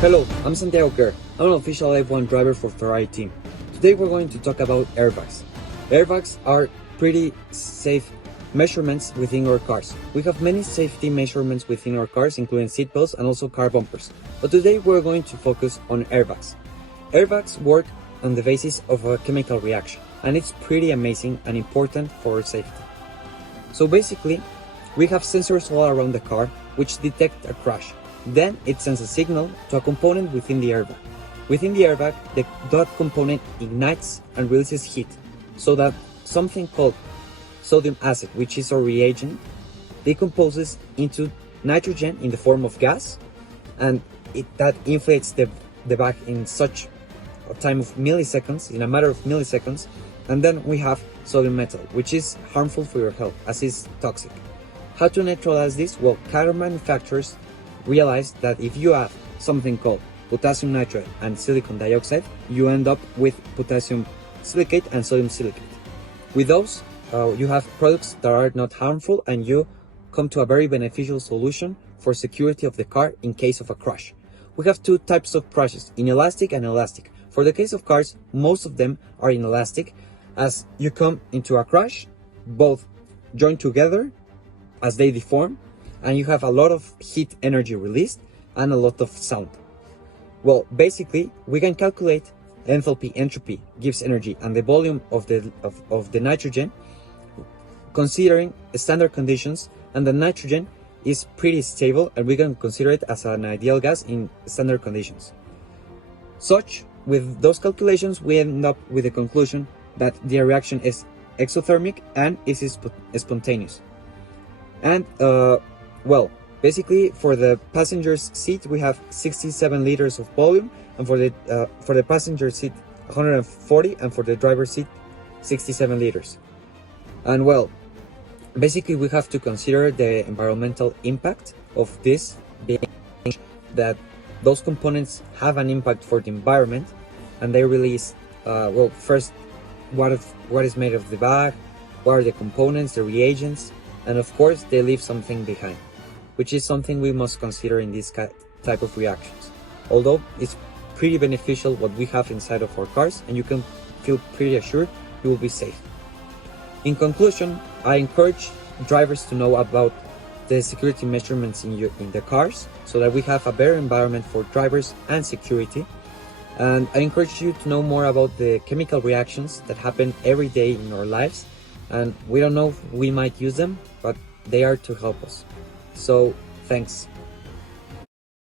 Hello, I'm Santiago Caire. I'm an official F1 driver for Ferrari team. Today we're going to talk about airbags. Airbags are pretty safe measurements within our cars. We have many safety measurements within our cars, including seatbelts and also car bumpers. But today we're going to focus on airbags. Airbags work on the basis of a chemical reaction, and it's pretty amazing and important for our safety. So basically, we have sensors all around the car which detect a crash. Then it sends a signal to a component within the airbag. Within the airbag, that component ignites and releases heat, so that something called sodium acid, which is our reagent, decomposes into nitrogen in the form of gas, and that inflates the bag in such a time of milliseconds, in a matter of milliseconds, and then we have sodium metal, which is harmful for your health, as it's toxic. How to neutralize this? Well, car manufacturers realized that if you add something called potassium nitrate and silicon dioxide, you end up with potassium silicate and sodium silicate. With those, you have products that are not harmful, and you come to a very beneficial solution for security of the car in case of a crash. We have two types of crashes, inelastic and elastic. For the case of cars, most of them are inelastic, as you come into a crash, both join together as they deform, and you have a lot of heat energy released and a lot of sound. Well, basically, we can calculate enthalpy, entropy gives energy, and the volume of the nitrogen, considering standard conditions, and the nitrogen is pretty stable, and we can consider it as an ideal gas in standard conditions. With those calculations, we end up with the conclusion that the reaction is exothermic and is spontaneous. And well, basically, for the passenger's seat, we have 67 liters of volume, and for the passenger seat, 140, and for the driver's seat, 67 liters. And well, basically, we have to consider the environmental impact of this, being that those components have an impact for the environment, and they release, well, first, what is made of the bag, what are the components, the reagents, and of course, they leave something behind, which is something we must consider in this type of reactions. Although it's pretty beneficial what we have inside of our cars, and you can feel pretty assured you will be safe. In conclusion, I encourage drivers to know about the security measurements in the cars, so that we have a better environment for drivers and security. And I encourage you to know more about the chemical reactions that happen every day in our lives, and we don't know if we might use them, but they are to help us. So, thanks.